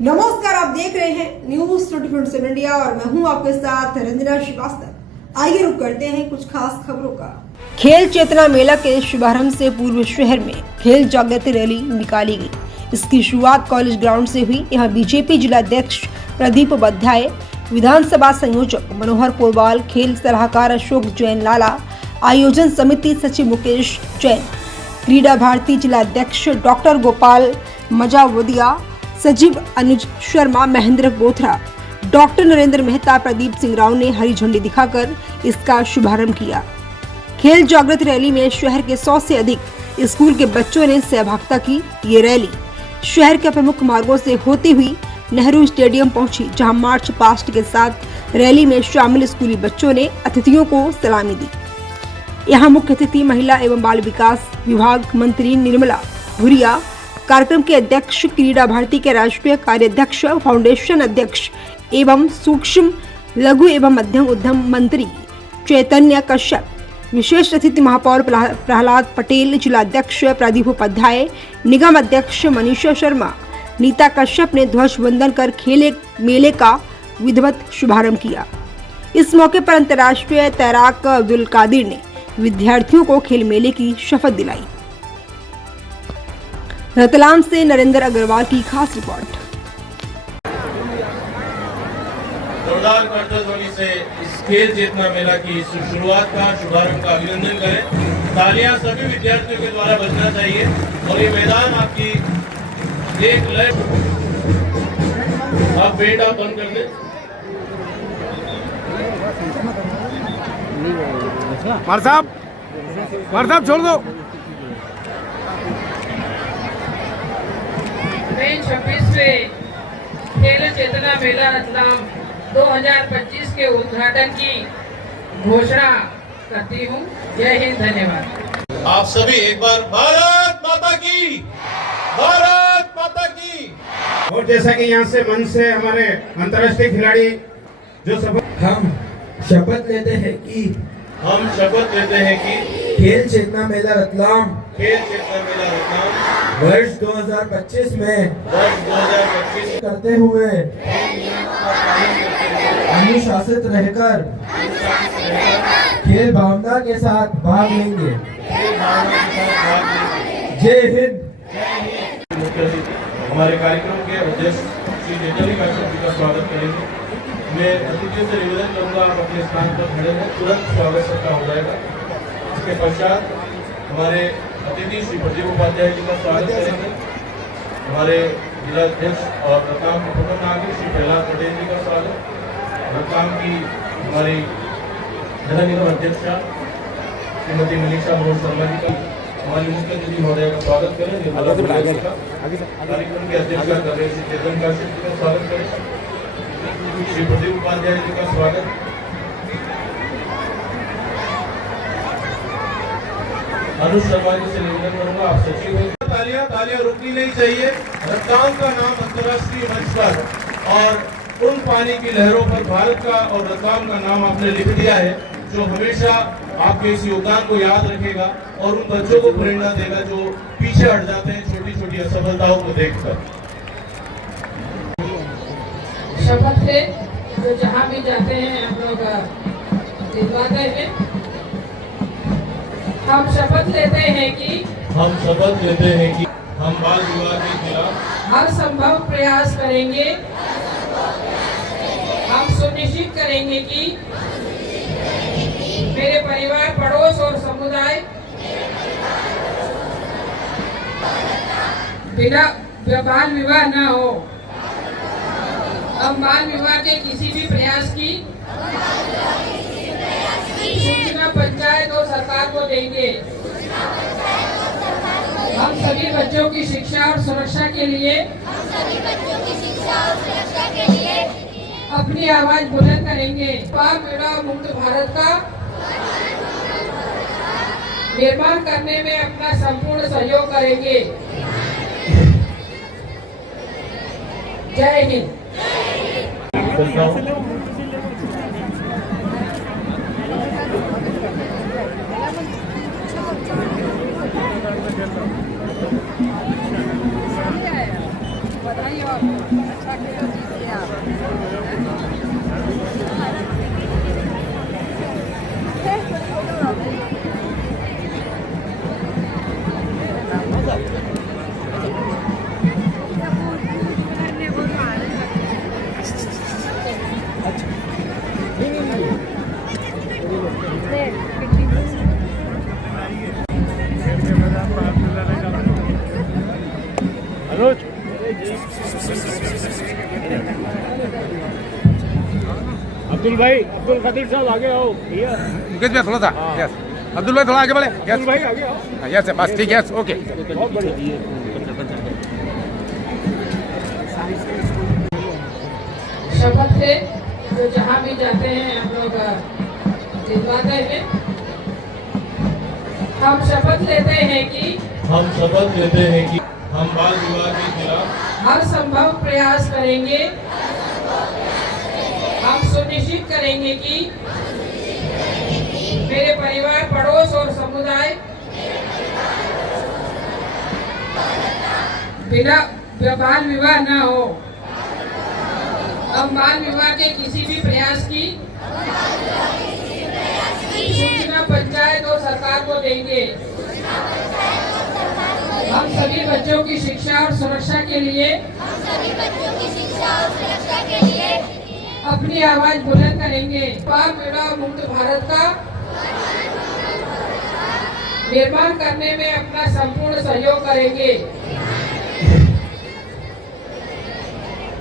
नमस्कार, आप देख रहे हैं न्यूज 24/7 इंडिया और मैं हूं आपके साथ रंजना श्रीवास्तव। आइए रुक करते हैं कुछ खास खबरों का। खेल चेतना मेला के शुभारंभ से पूर्व शहर में खेल जागृति रैली निकाली गई। इसकी शुरुआत कॉलेज ग्राउंड से हुई। यहाँ बीजेपी जिलाध्यक्ष प्रदीप उपाध्याय, विधानसभा संयोजक मनोहर पोरवाल, खेल सलाहकार अशोक जैन लाला, आयोजन समिति सचिव मुकेश जैन, क्रीडा भारती जिलाध्यक्ष डॉक्टर गोपाल मजावदिया, सचिव अनुज शर्मा, महेंद्र बोथरा, डॉक्टर नरेंद्र मेहता, प्रदीप सिंह राव ने हरी झंडी दिखाकर इसका शुभारंभ किया। खेल जागृति रैली में शहर के 100 से अधिक स्कूल के बच्चों ने सहभागिता की। ये रैली शहर के प्रमुख मार्गों से होती हुई नेहरू स्टेडियम पहुंची, जहां मार्च पास्ट के साथ रैली में शामिल स्कूली बच्चों ने अतिथियों को सलामी दी। यहां मुख्य अतिथि महिला एवं बाल विकास विभाग मंत्री निर्मला भूरिया, कार्यक्रम के अध्यक्ष, क्रीडा भारती के राष्ट्रीय कार्याध्यक्ष, फाउंडेशन अध्यक्ष एवं सूक्ष्म लघु एवं मध्यम उद्यम मंत्री चैतन्य कश्यप, विशेष अतिथि महापौर प्रहलाद पटेल, जिलाध्यक्ष प्रदीप उपाध्याय, निगम अध्यक्ष मनीषा शर्मा, नीता कश्यप ने ध्वज वंदन कर खेल मेले का विधिवत शुभारंभ किया। इस मौके पर अंतर्राष्ट्रीय तैराक अब्दुल कादिर ने विद्यार्थियों को खेल मेले की शपथ दिलाई। रतलाम से नरेंद्र अग्रवाल की खास रिपोर्ट। जोरदार करतध्वनि से इस खेल चेतना मेला की शुरुआत का शुभारंभ का अभिनंदन करें। तालियां सभी विद्यार्थियों के द्वारा बजना चाहिए और ये मैदान आपकी एक लय। आप बेटा बंद कर दे। मार साहब छोड़ दो। 26वें खेल चेतना मेला रतलाम 2025 के उद्घाटन की घोषणा करती हूँ। जय हिंद, धन्यवाद। आप सभी एक बार भारत माता की, भारत माता की। और जैसा कि यहाँ से मंच से हमारे अंतर्राष्ट्रीय खिलाड़ी जो हम शपथ लेते हैं कि खेल चेतना मेला रतलाम वर्ष 2025 में करते हुए अनुशासित रहकर खेल भावना के साथ भाग लेंगे। जय हिंद। हमारे कार्यक्रम के अध्यक्ष श्री चैतन्य कश्यप जी का स्वागत करेंगे। मैं अतिथियों से निवेदन करूंगा, आप अपने स्थान पर खड़े हैं, तुरंत स्वागत सबका हो जाएगा। इसके पश्चात हमारे अतिथि श्री प्रदीप उपाध्याय जी का स्वागत करेंगे। हमारे जिलाध्यक्ष और रतलाम के प्रथम नागरिक श्री प्रहलाद पटेल जी का स्वागत। रतलाम की हमारी नगर निगम अध्यक्षा श्रीमती मनीषा शर्मा जी का, हमारी मुख्य अतिथि महोदय का स्वागत करें। कार्यक्रम की अध्यक्षता कर रहे श्री चैतन्य कश्यप जी का स्वागत करें। श्री प्रदीप उपाध्याय जी का स्वागत। अनुज शर्मा जी से निवेदन करूंगा, आप सचिव हैं। तालियां रुकनी नहीं चाहिए। रतलाम का नाम अंतर्राष्ट्रीय मंच पर और उन पानी की लहरों पर भारत का और रतलाम का नाम आपने लिख दिया है, जो हमेशा आपके इस योगदान को याद रखेगा और उन बच्चों को प्रेरणा देगा जो पीछे हट जाते हैं छोटी छोटी असफलताओं को देखकर। शपथ से जो जहाँ भी जाते हैं हम लोग दिलवाते हैं। हम शपथ लेते हैं कि हम बाल विवाह के खिलाफ हर संभव प्रयास करेंगे। हम सुनिश्चित करेंगे कि मेरे परिवार, पड़ोस और समुदाय बिना बाल विवाह न हो। हम बाल विवाह के किसी भी प्रयास की सूचना पंचायत और सरकार को देंगे। हम सभी बच्चों की शिक्षा और सुरक्षा के लिए अपनी आवाज बुलंद करेंगे। बाल विवाह मुक्त भारत का निर्माण करने में अपना संपूर्ण सहयोग करेंगे। जय हिंद। बताइए। अब्दुल भाई, अब्दुल कदीर साहब आगे आओ भैया। मुकेश भाई थोड़ा सा, यस अब्दुल भाई थोड़ा आगे बढ़े, यस भाई आगे आओ, यस बस ठीक है, यस ओके। बहुत बढ़िया। शपथ से जो जहाँ भी जाते हैं हम लोग दिलवाते हैं। हम शपथ लेते हैं कि हम बाल विवाह के खिलाफ हर संभव प्रयास करेंगे। हम सुनिश्चित करेंगे कि मेरे परिवार, पड़ोस और समुदाय बिना बाल विवाह न हो। हम बाल विवाह के किसी भी प्रयास की सूचना पंचायत और सरकार को देंगे। हम सभी बच्चों की शिक्षा और सुरक्षा के लिए अपनी आवाज बुलंद करेंगे। बाल विवाह मुक्त भारत का निर्माण करने में अपना संपूर्ण सहयोग करेंगे।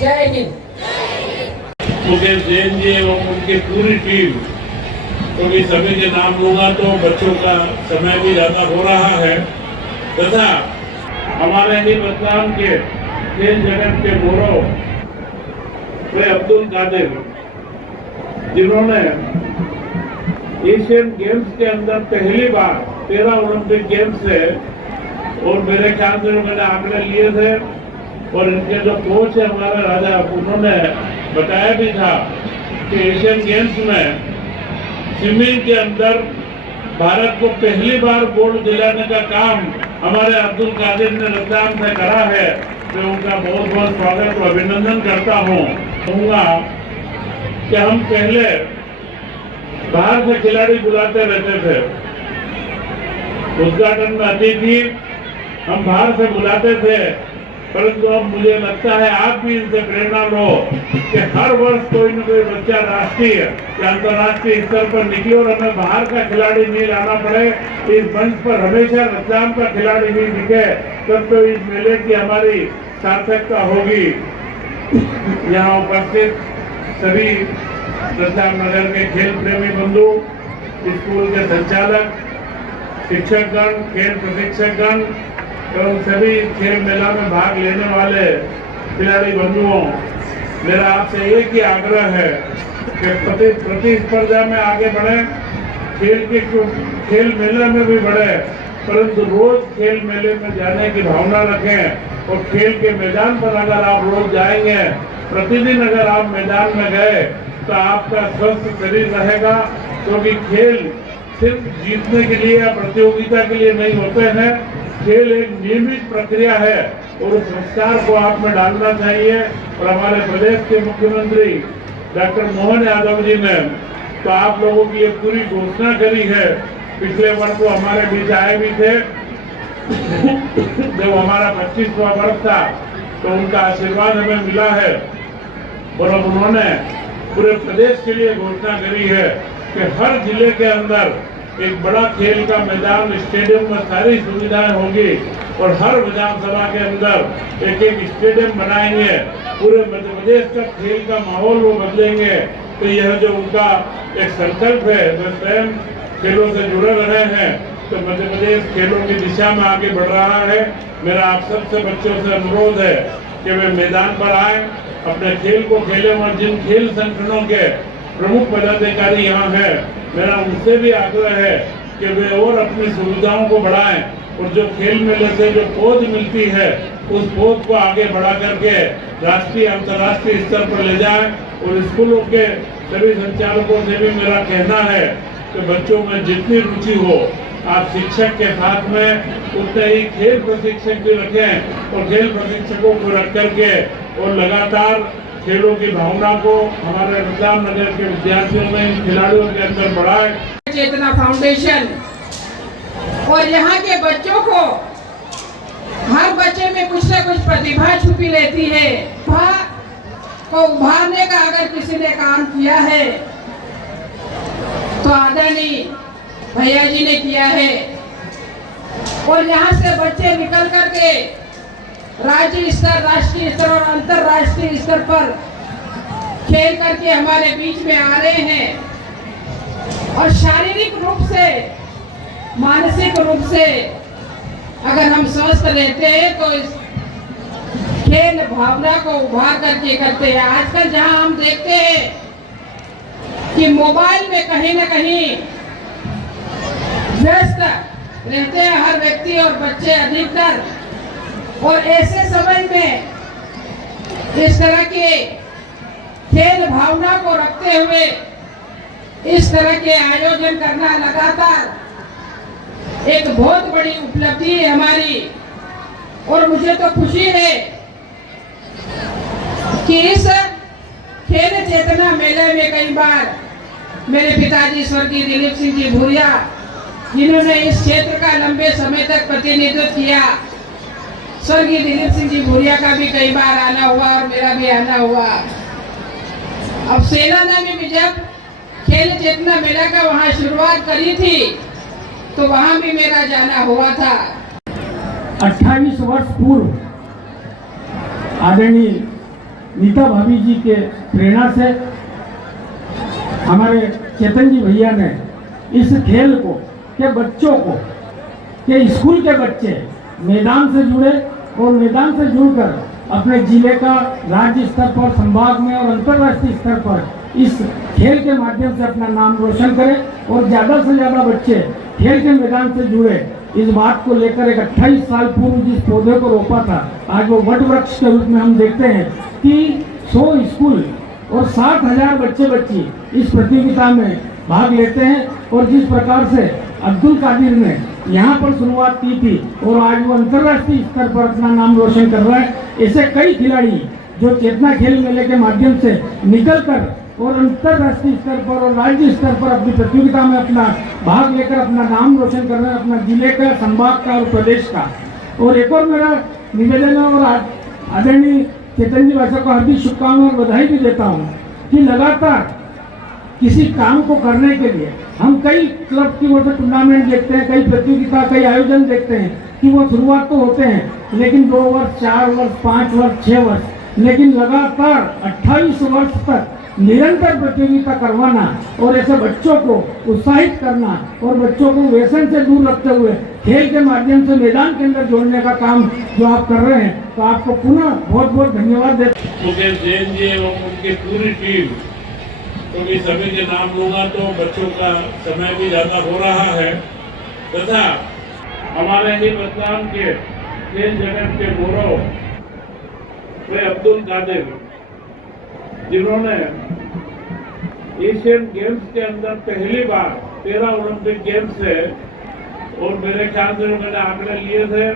जय हिंद। मुकेश जैन जी एवं उनकी पूरी टीम, क्योंकि सभी के नाम लूंगा तो बच्चों का समय भी ज्यादा हो रहा है, तथा हमारे ही बदलाव के खेल जगत के गौरव अब्दुल कादिर, जिन्होंने एशियन गेम्स के अंदर पहली बार 13 ओलंपिक गेम्स है और मेरे ख्याल से उन्होंने आंकड़े लिए थे। और इनके जो कोच है हमारे राजा, उन्होंने बताया भी था कि एशियन गेम्स में स्विमिंग के अंदर भारत को पहली बार गोल्ड दिलाने का काम हमारे अब्दुल कादिर ने रतलाम से करा है। मैं उनका बहुत बहुत स्वागत और अभिनंदन करता हूँ। कहूँगा कि हम पहले बाहर से खिलाड़ी बुलाते रहते थे, उद्घाटन में अतिथि हम बाहर से बुलाते थे, परंतु अब मुझे लगता है आप भी इनसे प्रेरणा लो कि हर वर्ष कोई न कोई बच्चा राष्ट्रीय या अंतर्राष्ट्रीय स्तर पर निकले और हमें बाहर का खिलाड़ी नहीं लाना पड़े। इस मंच पर हमेशा रतलाम का खिलाड़ी नहीं दिखे, तब तो इस मेले की हमारी सार्थकता होगी। यहाँ उपस्थित सभी रतलाम नगर के खेल प्रेमी बंधु, स्कूल के संचालक, शिक्षकगण, खेल प्रशिक्षकगण एवं सभी खेल मेला में भाग लेने वाले खिलाड़ी बंधुओं, मेरा आपसे एक ही आग्रह है कि प्रतिस्पर्धा में आगे बढ़े, खेल मेले में भी बढ़े, परंतु रोज खेल मेले में जाने की भावना रखें। और खेल के मैदान पर अगर आप रोज जाएंगे, प्रतिदिन अगर आप मैदान में गए तो आपका स्वस्थ शरीर रहेगा, क्योंकि खेल सिर्फ जीतने के लिए या प्रतियोगिता के लिए नहीं होते हैं। खेल एक नियमित प्रक्रिया है और उस संस्कार को आप में डालना चाहिए। और हमारे प्रदेश के मुख्यमंत्री डॉक्टर मोहन यादव जी ने तो आप लोगों की ये पूरी घोषणा करी है। पिछले वर्ष वो हमारे बीच आए भी थे जब हमारा 25वां वर्ष था, तो उनका आशीर्वाद हमें मिला है। और अब उन्होंने पूरे प्रदेश के लिए घोषणा करी है कि हर जिले के अंदर एक बड़ा खेल का मैदान, स्टेडियम में सारी सुविधाएं होगी और हर विधानसभा के अंदर एक एक स्टेडियम बनाएंगे। पूरे मध्य प्रदेश का खेल का माहौल वो बदलेंगे। तो यह जो उनका एक संकल्प है, वे स्वयं खेलों से जुड़े रहे हैं, तो मध्य प्रदेश खेलों की दिशा में आगे बढ़ रहा है। मेरा आप सबसे बच्चों से अनुरोध है कि वे मैदान पर आए, अपने खेल को खेलें। और जिन खेल संगठनों के प्रमुख पदाधिकारी यहाँ है, मेरा उनसे भी आग्रह है कि वे और अपनी सुविधाओं को बढ़ाएं और जो खेल मेले से जो पौध मिलती है, उस पौध को आगे बढ़ा करके राष्ट्रीय अंतर्राष्ट्रीय स्तर पर ले जाएं। और स्कूलों के सभी संचालकों से भी मेरा कहना है कि बच्चों में जितनी रुचि हो आप शिक्षक के साथ में उतने ही खेल प्रशिक्षक भी रखें और खेल प्रशिक्षकों को रख करके और लगातार खेलों की भावना को हमारे रतलाम नगर के विद्यार्थियों में, खिलाड़ियों के अंदर बढ़ाए। चेतना फाउंडेशन और यहाँ के बच्चों को, हर बच्चे में कुछ न कुछ प्रतिभा छुपी रहती है। को उभारने का अगर किसी ने काम किया है तो आदरणीय भैया जी ने किया है। और यहाँ से बच्चे निकल करके राज्य स्तर, राष्ट्रीय स्तर और अंतर्राष्ट्रीय स्तर पर खेल करके हमारे बीच में आ रहे हैं। और शारीरिक रूप से, मानसिक रूप से अगर हम स्वस्थ रहते हैं तो इस खेल भावना को उभार करके करते हैं। आजकल जहां हम देखते हैं कि मोबाइल में कहीं न कहीं व्यस्त रहते हैं हर व्यक्ति और बच्चे अधिकतर, और ऐसे समय में इस तरह के खेल भावना को रखते हुए इस तरह के आयोजन करना लगातार एक बहुत बड़ी उपलब्धि है हमारी। और मुझे तो खुशी है कि इस खेल चेतना मेले में कई बार मेरे पिताजी स्वर्गीय दिलीप सिंह जी भूरिया, जिन्होंने इस क्षेत्र का लंबे समय तक प्रतिनिधित्व किया, स्वर्गीय दिलीप सिंह जी भूरिया का भी कई बार आना हुआ और मेरा भी आना हुआ। अब सेना ने भी जब खेल चेतना मेला का वहाँ शुरुआत करी थी तो वहाँ भी मेरा जाना हुआ था। 28 वर्ष पूर्व आदरणीय नीता भाभी जी के प्रेरणा से हमारे चेतन जी भैया ने इस खेल को के बच्चों को, के स्कूल के बच्चे मैदान से जुड़े और मैदान से जुड़कर अपने जिले का राज्य स्तर पर, संभाग में और अंतर्राष्ट्रीय स्तर पर इस खेल के माध्यम से अपना नाम रोशन करें और ज़्यादा से ज़्यादा बच्चे खेल के मैदान से जुड़े। इस बात को लेकर एक 28 साल पूर्व जिस पौधे को रोपा था, आज वो वट वृक्ष के रूप में हम देखते हैं कि 100 स्कूल और 60,000 बच्चे बच्ची इस प्रतियोगिता में भाग लेते हैं। और जिस प्रकार से अब्दुल कादिर ने यहाँ पर शुरुआत की थी और आज वो अंतर्राष्ट्रीय स्तर पर अपना नाम रोशन कर रहा है, ऐसे कई खिलाड़ी जो चेतना खेल मेले के माध्यम से निकलकर और अंतर्राष्ट्रीय स्तर पर और राज्य स्तर पर अपनी प्रतियोगिता में अपना भाग लेकर अपना नाम रोशन कर रहे हैं, अपना जिले का, संभाग का और प्रदेश का। और एक और मेरा निवेदन है और आदरणीय चेतन जी भाषा को हार्दिक शुभकामनाएं और बधाई भी देता हूँ कि लगातार किसी काम को करने के लिए हम कई क्लब की ओर से टूर्नामेंट देखते हैं, कई प्रतियोगिता, कई आयोजन देखते हैं कि वो शुरुआत तो होते हैं लेकिन 2 वर्ष, 4 वर्ष, 5 वर्ष, 6 वर्ष, लेकिन लगातार 28 वर्ष तक निरंतर प्रतियोगिता करवाना और ऐसे बच्चों को उत्साहित करना और बच्चों को व्यसन से दूर रखते हुए खेल के माध्यम से मैदान के अंदर जोड़ने का काम जो आप कर रहे हैं, तो आपको पुनः बहुत बहुत धन्यवाद देते हैं। मुकेश जैन जी एवं उनकी पूरी टीम, क्योंकि सभी के नाम लूंगा तो बच्चों का समय भी ज्यादा हो रहा है, तथा हमारे ही रतलाम के खेल जगत के गौरव अब्दुल कादिर, जिन्होंने एशियन गेम्स के अंदर पहली बार 13 ओलंपिक गेम्स है और मेरे ख्याल से उन्होंने आंकड़े लिए थे।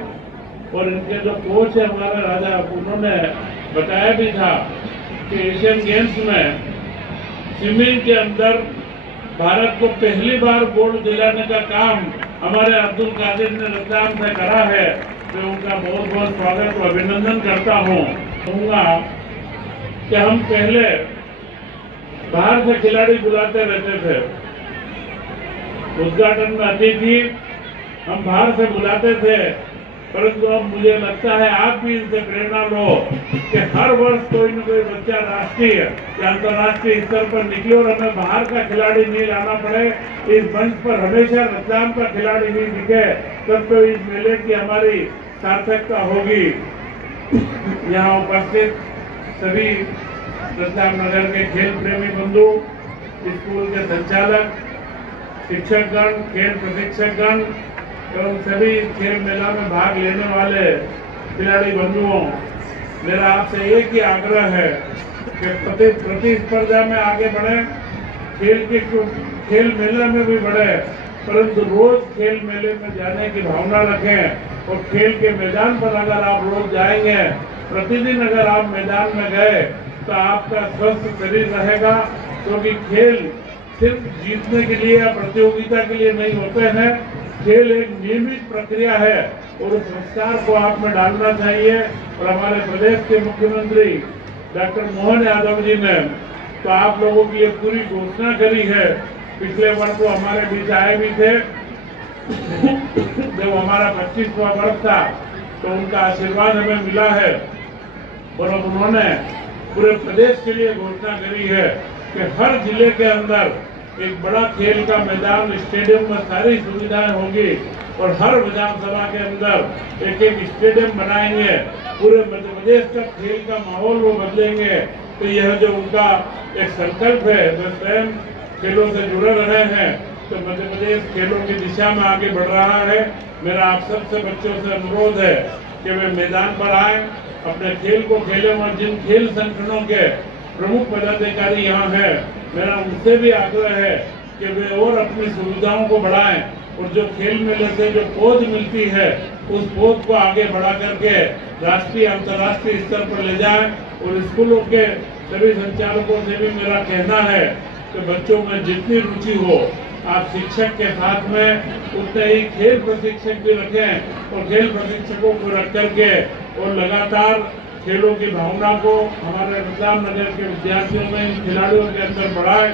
और इनके जो कोच है हमारे राजा, उन्होंने बताया भी था कि एशियन गेम्स में स्विमिंग के अंदर भारत को पहली बार गोल्ड दिलाने का काम हमारे अब्दुल कादिर ने रतलाम से करा है। मैं उनका बहुत बहुत स्वागत और अभिनंदन करता हूँ। कहूँगा कि हम पहले बाहर से खिलाड़ी बुलाते रहते थे, उद्घाटन में अतिथि हम बाहर से बुलाते थे, परंतु अब मुझे लगता है आप भी इनसे प्रेरणा लो कि हर वर्ष कोई न कोई बच्चा राष्ट्रीय या अंतर्राष्ट्रीय स्तर पर निकले और हमें बाहर का खिलाड़ी नहीं लाना पड़े। इस मंच पर हमेशा रतलाम का खिलाड़ी नहीं दिखे, तब तो इस मेले की हमारी सार्थकता होगी। यहाँ उपस्थित सभी रतलाम नगर के खेल प्रेमी बंधु, स्कूल के संचालक, शिक्षकगण, खेल प्रशिक्षकगण एवं सभी खेल मेला में भाग लेने वाले खिलाड़ी बंधुओं, मेरा आपसे एक ही आग्रह है कि प्रतिस्पर्धा में आगे बढ़े, खेल मेला में भी बढ़े परंतु रोज खेल मेले में जाने की भावना रखें और खेल के मैदान पर अगर आप रोज जाएंगे, प्रतिदिन अगर आप मैदान में गए तो आपका स्वस्थ शरीर रहेगा, क्योंकि खेल सिर्फ जीतने के लिए या प्रतियोगिता के लिए नहीं होते हैं। खेल एक नियमित प्रक्रिया है और उस संस्कार को आप में डालना चाहिए। और हमारे प्रदेश के मुख्यमंत्री डॉक्टर मोहन यादव जी ने तो आप लोगों की ये पूरी घोषणा करी है। पिछले वर्ष वो हमारे बीच आए भी थे जब हमारा 25वां वर्ष था, तो उनका आशीर्वाद हमें मिला है और अब उन्होंने पूरे प्रदेश के लिए घोषणा करी है कि हर जिले के अंदर एक बड़ा खेल का मैदान, स्टेडियम में सारी सुविधाएं होगी और हर विधानसभा के अंदर एक एक स्टेडियम बनाएंगे। पूरे मध्य प्रदेश का खेल का माहौल वो बदलेंगे। तो यह जो उनका एक संकल्प है, वे स्वयं खेलों से जुड़े रहे हैं, तो मध्य प्रदेश खेलों की दिशा में आगे बढ़ रहा है। मेरा आप सबसे बच्चों से अनुरोध है कि वे मैदान पर आए, अपने खेल को खेलें और जिन खेल संगठनों के प्रमुख पदाधिकारी यहाँ हैं, मेरा उनसे भी आग्रह है कि वे और अपनी सुविधाओं को बढ़ाएं और जो खेल मेले से जो पौध मिलती है उस पौध को आगे बढ़ा करके राष्ट्रीय अंतर्राष्ट्रीय स्तर पर ले जाएं। और स्कूलों के सभी संचालकों से भी मेरा कहना है कि बच्चों में जितनी रुचि हो, आप शिक्षक के साथ में उतने ही खेल प्रशिक्षक भी रखें और खेल प्रशिक्षकों को रख करके और लगातार खेलों की भावना को हमारे रतलाम नगर के विद्यार्थियों में, खिलाड़ियों के अंदर बढ़ाएं।